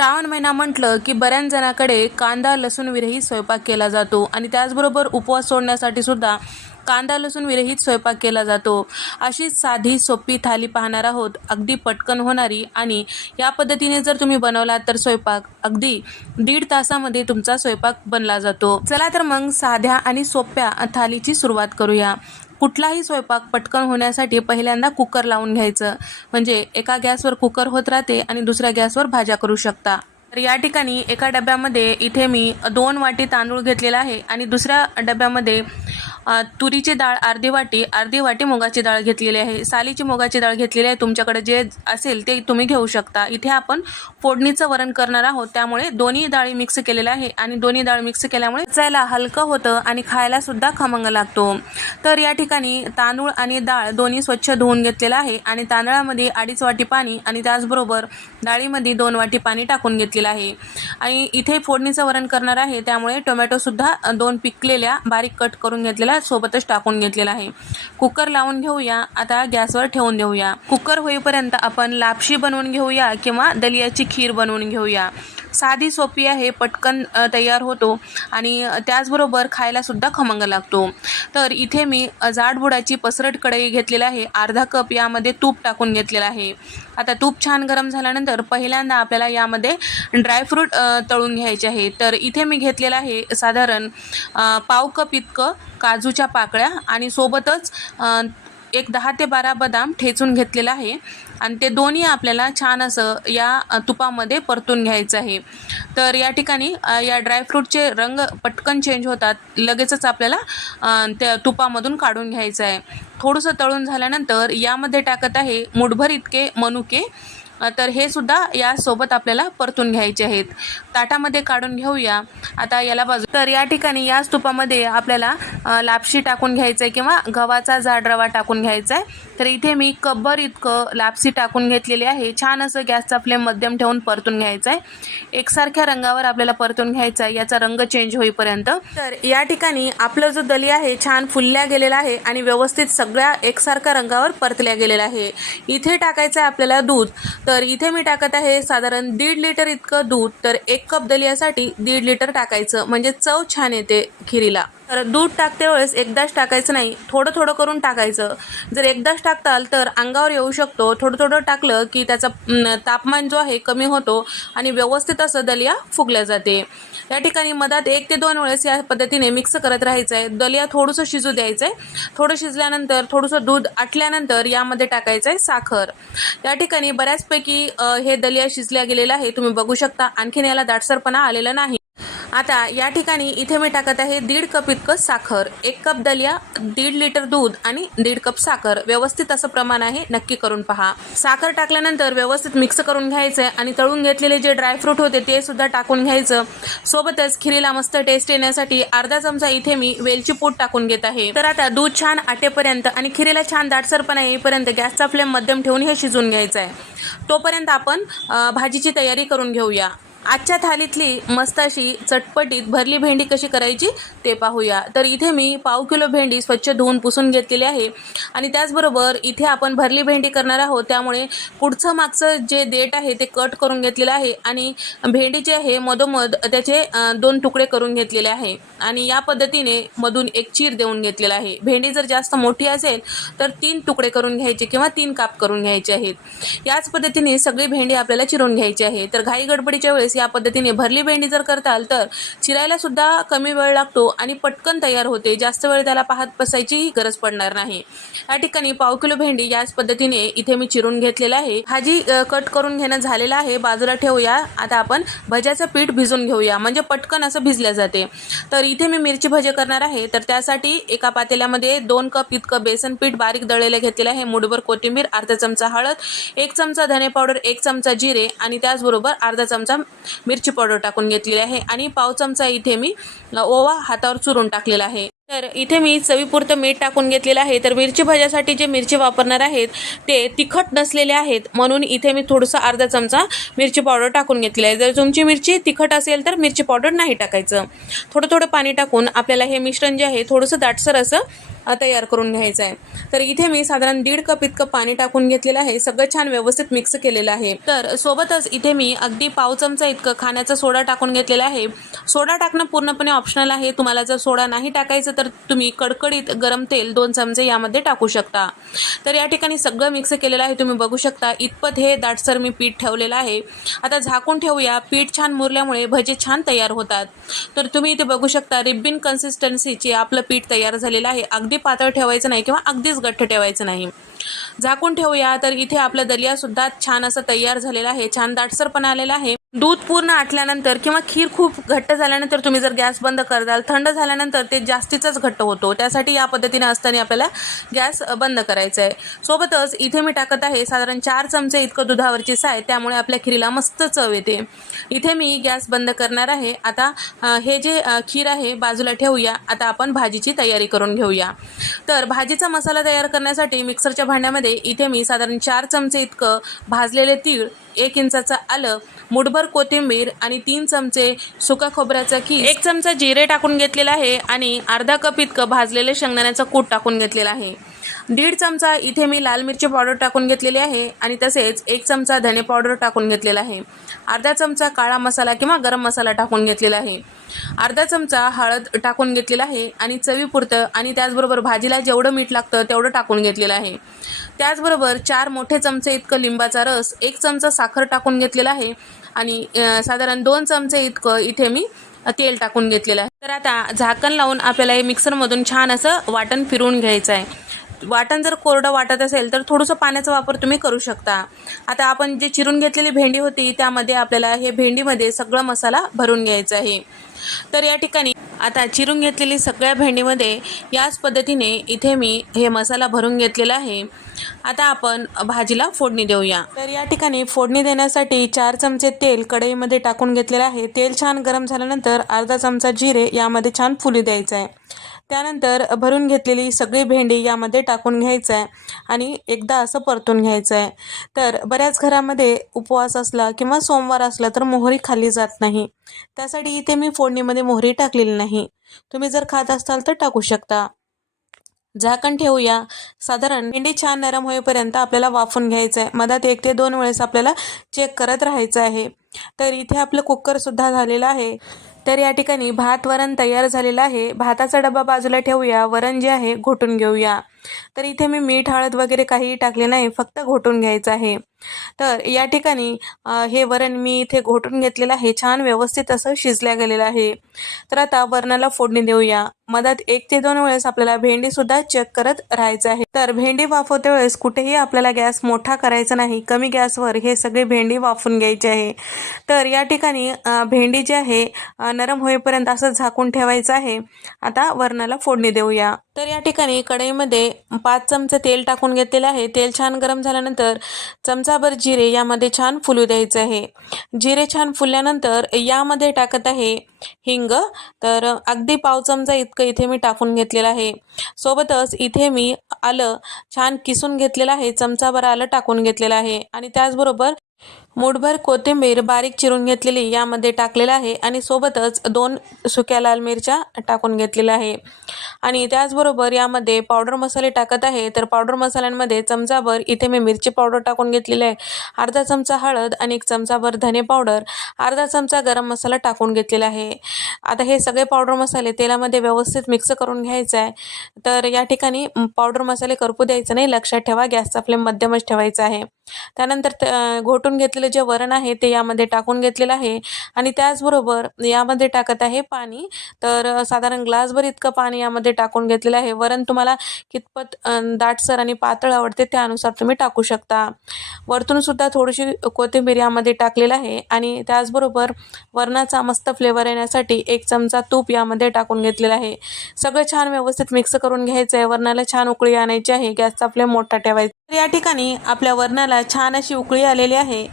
श्रावण महिना म्हटलं की बऱ्याच जणाकडे कांदा लसूण विरहित स्वयंपाक केला जातो. आणि त्याचबरोबर उपवास सोडण्यासाठी सुद्धा कांदा लसूण विरहित स्वयंपाक केला जातो. अशीच साधी सोपी थाली पाहणार आहोत. अगदी पटकन होणारी आणि या पद्धतीने जर तुम्ही बनवला तर स्वयंपाक अगदी दीड तासामध्ये तुमचा स्वयंपाक बनला जातो. चला तर मग साध्या आणि सोप्या थालीची सुरुवात करूया. कुठलाही स्वयंपाक पटकन होण्यासाठी पहिल्यांदा कुकर लावून घ्यायचं. म्हणजे एका गॅसवर कुकर होत राहते आणि दुसऱ्या गॅसवर भाज्या करू शकता. तर या ठिकाणी एका डब्यामध्ये इथे मी दोन वाटी तांदूळ घेतलेला आहे आणि दुसऱ्या डब्यामध्ये तुरीची डाळ अर्धी वाटी अर्धी वाटी मुगाची डाळ घेतलेली आहे. सालीची मुगाची डाळ घेतलेली आहे. तुमच्याकडे जे असेल ते तुम्ही घेऊ शकता. इथे आपण फोडणीचं वरण करणार आहोत. त्यामुळे दोन्ही डाळी मिक्स केलेल्या आहे आणि दोन्ही डाळ मिक्स केल्यामुळे चायला हलकं होतं आणि खायला सुद्धा खमंग लागतो. तर या ठिकाणी तांदूळ आणि डाळ दोन्ही स्वच्छ धुवून घेतलेलं आहे आणि तांदळामध्ये अडीच वाटी पाणी आणि त्याचबरोबर डाळीमध्ये दोन वाटी पाणी टाकून घेतले देखील आहे. आणि इथे फोडणीचं वरण करणार आहे. त्यामुळे टोमॅटोसुद्धा दोन पिकलेल्या बारीक कट करून घेतलेल्या सोबतच टाकून घेतलेला आहे. कुकर लावून घेऊया. आता गॅसवर ठेवून देऊया. कुकर होईपर्यंत आपण लापशी बनवून घेऊया किंवा दलियाची खीर बनवून घेऊया. साधी सोपी आहे पटकन तयार होतो आणि त्याचबरोबर खायलासुद्धा खमंग लागतो. तर इथे मी जाडबुडाची पसरट कढई घेतलेला आहे. अर्धा कप यामध्ये तूप टाकून घेतलेला आहे. आता तूप छान गरम झाल्यानंतर पहिल्यांदा आपल्याला यामध्ये ड्रायफ्रूट तळून घ्यायचे आहे. तर इथे मी घेतलेलं आहे साधारण पाव कप इतकं काजूच्या पाकळ्या आणि सोबतच एक दहा ते बारा बदाम ठेचून घेतलेला आहे. आणि ते दोन्ही आपल्याला छान असं या तुपामध्ये परतून घ्यायचं आहे. तर या ठिकाणी या ड्रायफ्रूटचे रंग पटकन चेंज होतात. लगेचच आपल्याला त्या तुपामधून काढून घ्यायचं आहे. थोडंसं तळून झाल्यानंतर यामध्ये टाकत आहे मुठभर इतके मनुके. तर हे सुद्धा यासोबत आपल्याला परतून घ्यायचे आहेत. ताटामध्ये काढून घेऊया. आता याला बाजू तर या ठिकाणी याच तुपामध्ये आपल्याला लापशी टाकून घ्यायचं आहे किंवा गव्हाचा जाड रवा टाकून घ्यायचा आहे तर इथे मी कब्बर इतकं लापसी टाकून घेतलेली आहे. छान असं गॅसचा फ्लेम मध्यम ठेवून परतून घ्यायचा आहे एकसारख्या रंगावर आपल्याला परतून घ्यायचा आहे याचा रंग चेंज होईपर्यंत. तर या ठिकाणी आपलं जो दली आहे छान फुलल्या गेलेला आहे आणि व्यवस्थित सगळ्या एकसारख्या रंगावर परतल्या गेलेला आहे. इथे टाकायचं आहे आपल्याला दूध. तर इथे मी टाकत आहे साधारण दीड लिटर इतकं दूध. तर एक कप दलियासाठी दीड लिटर टाकायचं. म्हणजे चव छान येते खिरीला. तर दूध टाकते वेळेस एकदाच टाकायचं नाही. थोडं थोडं करून टाकायचं. जर एकदाच टाकताल तर अंगावर येऊ शकतो. थोडं थोडं टाकलं की त्याचा तापमान जो आहे कमी होतो आणि व्यवस्थित असं दलिया फुगल्या जाते. या ठिकाणी मधात एक ते दोन वेळेस या पद्धतीने मिक्स करत राहायचं आहे दलिया थोडंसं शिजू द्यायचं आहे थोडं शिजल्यानंतर थोडंसं दूध आटल्यानंतर यामध्ये टाकायचं आहे साखर. या ठिकाणी बऱ्याचपैकी अ, हे दलिया शिजल्या गेलेलं आहे तुम्ही बघू शकता. आणखीन याला दाटसरपणा आलेला नाही. आता या ठिकाणी इथे मी टाकत आहे दीड कप इतकं साखर एक कप दलिया दीड लिटर दूध आणि दीड कप साखर. व्यवस्थित असं प्रमाण आहे नक्की करून पहा. साखर टाकल्यानंतर व्यवस्थित मिक्स करून घ्यायचं आहे आणि तळून घेतलेले जे ड्रायफ्रूट होते ते सुद्धा टाकून घ्यायचं. सोबतच खिरीला मस्त टेस्ट येण्यासाठी अर्धा चमचा इथे मी वेलची पूड टाकून घेत आहे. तर आता दूध छान आटेपर्यंत आणि खिरीला छान दाटसरपणा येईपर्यंत गॅसचा फ्लेम मध्यम ठेवून हे शिजून घ्यायचं आहे तोपर्यंत आपण भाजीची तयारी करून घेऊया. आजच्या थालीतली मस्त अशी चटपटीत भरली भेंडी कशी करायची ते पाहूया. तर इथे मी पाव किलो भेंडी स्वच्छ धुवून पुसून घेतलेली आहे. आणि त्याचबरोबर इथे आपण भरली भेंडी करणार आहोत. त्यामुळे पुढचं मागचं जे देठ आहे ते कट करून घेतलेलं आहे. आणि भेंडी जे आहे मधोमध त्याचे दोन तुकडे करून घेतलेले आहे. आणि या पद्धतीने मधून एक चीर देऊन घेतलेला आहे. भेंडी जर जास्त मोठी असेल तर तीन तुकडे करून घ्यायचे किंवा तीन काप करून घ्यायचे आहेत. याच पद्धतीने सगळी भेंडी आपल्याला चिरून घ्यायची आहे. तर घाई गडबडीच्या वेळेस या पद्धतीने भरली भेंडी जर करताल तर चिरायला सुद्धा कमी वेळ लागतो आणि पटकन तयार होते. जास्त वेळ त्याला पाहत बसायची गरज पडणार नाही. या ठिकाणी पाव किलो भेंडी याच पद्धतीने इथे मी चिरून घेतलेला आहे. भाजी कट करून घेणं झालेलं आहे. बाजूला ठेवूया. आता आपण भज्याचं पीठ भिजून घेऊया. म्हणजे पटकन असं भिजल्या जाते. तर इथे मी मिरची भजे करणार आहे. तर त्यासाठी एका पातेल्यामध्ये दोन कप इतकं बेसन पीठ बारीक दळलेलं घेतलेलं आहे. मुठभर कोथिंबीर अर्धा चमचा हळद एक चमचा धने पावडर एक चमचा जिरे आणि त्याचबरोबर अर्धा चमचा मिरची पावडर टाकून घेतलेली आहे आणि पाव चमचा इथे मी ओवा हातावर चुरून टाकलेला आहे. तर इथे मी चवीपुरतं मीठ टाकून घेतलेलं आहे. तर मिरची भाज्यासाठी जे मिरची वापरणार आहेत ते तिखट नसलेले आहेत. म्हणून इथे मी थोडंसं अर्धा चमचा मिरची पावडर टाकून घेतलेली आहे. जर तुमची मिरची तिखट असेल तर मिरची पावडर नाही टाकायचं. थोडं थोडं पाणी टाकून आपल्याला हे मिश्रण जे आहे थोडंसं दाटसर असं तयार करून घ्यायचं आहे. तर इथे मी साधारण दीड कप इतकं पाणी टाकून घेतलेलं आहे. सगळं छान व्यवस्थित मिक्स केलेलं आहे. तर सोबतच इथे मी अगदी पाव चमचा इतकं खाण्याचा सोडा टाकून घेतलेला आहे. सोडा टाकणं पूर्णपणे ऑप्शनल आहे. तुम्हाला जर सोडा नाही टाकायचं तर तुम्ही कडकडीत गरम तेल दोन चमचे यामध्ये टाकू शकता. तर या ठिकाणी सगळं मिक्स केलेलं आहे. तुम्ही बघू शकता इतपत हे दाटसर मी पीठ ठेवलेलं आहे. आता झाकून ठेवूया. पीठ छान मुरल्यामुळे भजे छान तयार होतात. तर तुम्ही इथे बघू शकता रिब्बिन कन्सिस्टन्सीचे आपलं पीठ तयार झालेलं आहे. अगदी अगदी पातळ ठेवायचं नाही किंवा अगदीच गठ्ठ ठेवायचं नाही. झाकून ठेवूया तर इथे आपलं दलियासुद्धा छान असं तयार झालेलं आहे छान दाटसरपणा आलेला आहे. दूध पूर्ण आटल्यानंतर किंवा खीर खूप घट्ट झाल्यानंतर तुम्ही जर गॅस बंद करताल थंड झाल्यानंतर ते जास्तीचाच घट्ट होतो. त्यासाठी या पद्धतीने असताना आपल्याला गॅस बंद करायचा आहे. सोबतच इथे मी टाकत आहे साधारण चार चमचे इतकं दुधावरची साय त्यामुळे आपल्या खिरीला मस्त चव येते. इथे मी गॅस बंद करणार आहे. आता हे जे खीर आहे बाजूला ठेवूया. आता आपण भाजीची तयारी करून घेऊया. तर भाजीचा मसाला तयार करण्यासाठी मिक्सरच्या भांड्यामध्ये इथे मी साधारण चार चमचे इतकं भाजलेले तीळ एक इंचाचं आलं मुठभर कोथिंबीर आणि तीन चमचे सुका खोबऱ्याचा की एक चमचा जिरे टाकून घेतलेला आहे आणि अर्धा कप इतकं भाजलेले शेंगदाण्याचं कूट टाकून घेतलेलं आहे. दीड चमचा इथे मी लाल मिरची पावडर टाकून घेतलेली आहे आणि तसेच एक चमचा धने पावडर टाकून घेतलेला आहे. अर्धा चमचा काळा मसाला किंवा गरम मसाला टाकून घेतलेला आहे. अर्धा चमचा हळद टाकून घेतलेला आहे आणि चवीपुरतं आणि त्याचबरोबर भाजीला जेवढं मीठ लागतं तेवढं टाकून घेतलेलं आहे. त्याचबरोबर चार मोठे चमचे इतकं लिंबाचा रस एक चमचा साखर टाकून घेतलेला आहे आणि साधारण दोन चमचे इतकं इथे मी तेल टाकून घेतलेलं आहे. तर आता झाकण लावून आपल्याला हे मिक्सरमधून छान असं वाटण फिरवून घ्यायचं आहे. वाटण जर कोरडं वाटत असेल तर थोडंसं पाण्याचा वापर तुम्ही करू शकता. आता आपण जे चिरून घेतलेली भेंडी होती त्यामध्ये आपल्याला हे भेंडीमध्ये सगळं मसाला भरून घ्यायचा आहे. तर या ठिकाणी आता चिरून घेतलेली सगळ्या भेंडीमध्ये याच पद्धतीने इथे मी हे मसाला भरून घेतलेला आहे. आता आपण भाजीला फोडणी देऊया. तर या ठिकाणी फोडणी देण्यासाठी चार चमचे तेल कढईमध्ये टाकून घेतलेलं आहे. तेल छान गरम झाल्यानंतर अर्धा चमचा जिरे यामध्ये छान फुली द्यायचं आहे. त्यानंतर भरून घेतलेली सगळी भेंडी यामध्ये टाकून घ्यायचं आहे आणि एकदा असं परतून घ्यायचं आहे तर बऱ्याच घरामध्ये उपवास असला किंवा सोमवार असला तर मोहरी खाल्ली जात नाही. त्यासाठी इथे मी फोडणीमध्ये मोहरी टाकलेली नाही. तुम्ही जर खात असाल तर टाकू शकता. झाकण ठेवूया. साधारण भेंडी छान नरम होईपर्यंत आपल्याला वाफून घ्यायचं आहे मधात एक ते दोन वेळेस आपल्याला चेक करत राहायचं आहे. तर इथे आपलं कुकरसुद्धा झालेलं आहे. तर या ठिकाणी भात वरण तयार झालेलं आहे. भाताचा डबा बाजूला ठेवूया. वरण जे आहे घोटून घेऊया. तर इथे मी मीठ हळद वगैरे काहीही टाकले नाही फक्त घोटून घ्यायचं आहे. तर या ठिकाणी हे वरण मी इथे घोटून घेतलेलं आहे. छान व्यवस्थित असं शिजल्या गेलेलं आहे. तर आता वरणाला फोडणी देऊया. मधात एक ते दोन वेळेस आपल्याला भेंडीसुद्धा चेक करत राहायचं आहे. तर भेंडी वाफवते वेळेस कुठेही आपल्याला गॅस मोठा करायचा नाही. कमी गॅसवर हे सगळे भेंडी वाफून घ्यायचे आहे. तर या ठिकाणी भेंडी जी आहे नरम होईपर्यंत असं झाकून ठेवायचं आहे. आता वरणाला फोडणी देऊया. तर या ठिकाणी कढईमध्ये पाच चमचे तेल टाकून घेतलेलं आहे. तेल छान गरम झाल्यानंतर चमचाभर जिरे यामध्ये छान फुलू द्यायचं आहे. जिरे छान फुलल्यानंतर यामध्ये टाकत आहे हिंग. तर अगदी पाव चमचा इतकं इथे मी टाकून घेतलेलं आहे. सोबतच इथे मी आलं छान किसून घेतलेलं आहे. चमचाभर आलं टाकून घेतलेलं आहे. आणि त्याचबरोबर मूठभर कोथिंबीर बारीक चिरून घेतलेली यामध्ये टाकलेलं आहे आणि सोबतच दोन सुक्या लाल मिरच्या टाकून घेतलेल्या आहे. आणि त्याचबरोबर यामध्ये पावडर मसाले टाकत आहे. तर पावडर मसाल्यांमध्ये चमचाभर इथे मी मिरची पावडर टाकून घेतलेली आहे. अर्धा चमचा हळद आणि एक चमचाभर धने पावडर अर्धा चमचा गरम मसाला टाकून घेतलेला आहे. आता हे सगळे पावडर मसाले तेलामध्ये व्यवस्थित मिक्स करून घ्यायचं आहे. तर या ठिकाणी पावडर मसाले करपू द्यायचं नाही. लक्षात ठेवा गॅसचा फ्लेम मध्यमच ठेवायचा आहे. त्यानंतर घोटून घेतलेले जे वरण आहे ते यामध्ये टाकून घेतलेलं आहे. आणि त्याचबरोबर यामध्ये टाकत आहे पाणी. तर साधारण ग्लासभर इतकं पाणी यामध्ये टाकून घेतलेलं आहे. वरण तुम्हाला कितपत दाटसर आणि पातळ आवडते त्यानुसार तुम्ही टाकू शकता. वरतून सुद्धा थोडीशी कोथिंबीर यामध्ये टाकलेलं आहे. आणि त्याचबरोबर वरणाचा मस्त फ्लेवर येण्यासाठी एक चमचा तूप यामध्ये टाकून घेतलेला आहे. सगळं छान व्यवस्थित मिक्स करून घ्यायचं आहे वरणाला छान उकळी आणायची आहे. गॅसचा फ्लेम मोठा ठेवायचा. तर या ठिकाणी आपल्या वरणाला छान अशी उकळी आलेली आहे.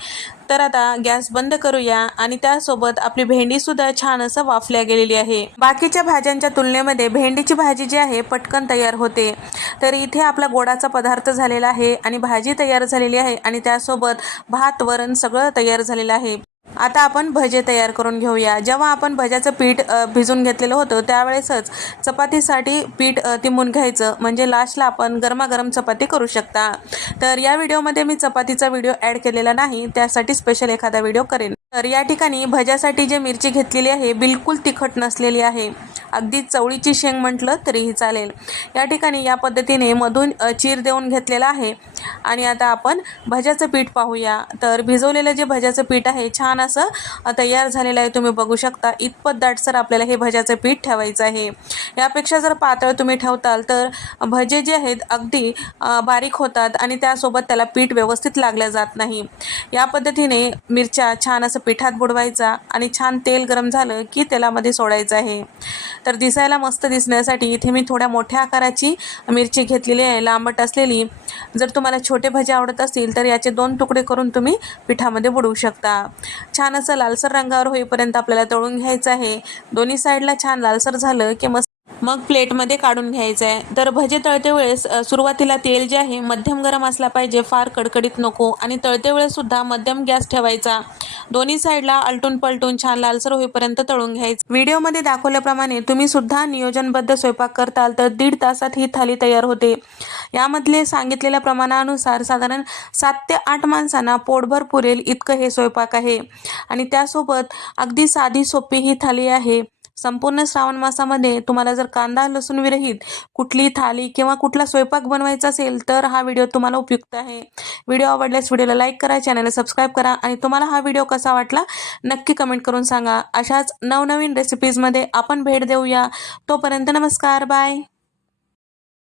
तर आता गॅस बंद करूया आणि त्यासोबत आपली भेंडीसुद्धा छान असं वाफल्या गेलेली आहे. बाकीच्या भाज्यांच्या तुलनेमध्ये भेंडीची भाजी जी आहे पटकन तयार होते. तर इथे आपला गोडाचा पदार्थ झालेला आहे आणि भाजी तयार झालेली आहे आणि त्यासोबत भात वरण सगळं तयार झालेलं आहे. आता आपण भजे तयार करून घेऊया. जेव्हा आपण भज्याचं पीठ भिजून घेतलेलं होतं त्यावेळेसच चपातीसाठी पीठ तिमून घ्यायचं. म्हणजे लास्टला आपण गरमागरम चपाती करू शकता. तर या व्हिडिओमध्ये मी चपातीचा व्हिडिओ ॲड केलेला नाही त्यासाठी स्पेशल एखादा व्हिडिओ करेन. तर या ठिकाणी भज्यासाठी जे मिरची घेतलेली आहे बिलकुल तिखट नसलेली आहे. अगदी चवळीची शेंग म्हटलं तरीही चालेल. या ठिकाणी या पद्धतीने मधून चीर देऊन घेतलेला आहे. आणि आता आपण भज्याचं पीठ पाहूया. तर भिजवलेलं जे भज्याचं पीठ आहे छान असं तयार झालेलं आहे. तुम्ही बघू शकता इतपत दाटसर आपल्याला हे भज्याचं पीठ ठेवायचं आहे. यापेक्षा जर पातळ तुम्ही ठेवताल तर भजे जे आहेत अगदी बारीक होतात आणि त्यासोबत त्याला पीठ व्यवस्थित लागलं जात नाही. या पद्धतीने मिरच्या छान असं पिठात बुडवायचा आणि छान तेल गरम झालं की तेलामध्ये सोडायचं आहे. तर दिसायला मस्त दिसण्यासाठी इथे मी थोड्या मोठ्या आकाराची मिरची घेतलेली आहे लांबट असलेली. जर तुम्हाला छोटे भजे आवडत असतील तर याचे दोन तुकडे करून तुम्ही पिठामध्ये बुडवू शकता. छान असं लालसर रंगावर होईपर्यंत आपल्याला तळून घ्यायचं आहे. दोन्ही साईडला छान लालसर झालं की मस्त मग प्लेटमध्ये काढून घ्यायचं आहे तर भजे तळते वेळेस सुरुवातीला तेल जे आहे मध्यम गरम असला पाहिजे फार कडकडीत नको. आणि तळते वेळेससुद्धा मध्यम गॅस ठेवायचा. दोन्ही साईडला आलटून पलटून छान लालसर होईपर्यंत तळून घ्यायचं. व्हिडिओमध्ये दाखवल्याप्रमाणे तुम्ही सुद्धा नियोजनबद्ध स्वयंपाक करताल तर दीड तासात ही थाली तयार होते. यामधले सांगितलेल्या प्रमाणानुसार साधारण सात ते आठ माणसांना पोटभर पुरेल इतकं हे स्वयंपाक आहे. आणि त्यासोबत अगदी साधी सोपी ही थाली आहे. संपूर्ण श्रावण मासामध्ये तुम्हाला जर कांदा लसूण विरहित कुठली थाली किंवा कुठला स्वयंपाक बनवायचा असेल तर हा व्हिडिओ तुम्हाला उपयुक्त आहे. व्हिडिओ आवडल्यास व्हिडिओला लाईक करा चॅनलला सबस्क्राईब करा आणि तुम्हाला हा व्हिडिओ कसा वाटला नक्की कमेंट करून सांगा. अशाच नवनवीन रेसिपीजमध्ये आपण भेट देऊया. तोपर्यंत नमस्कार बाय!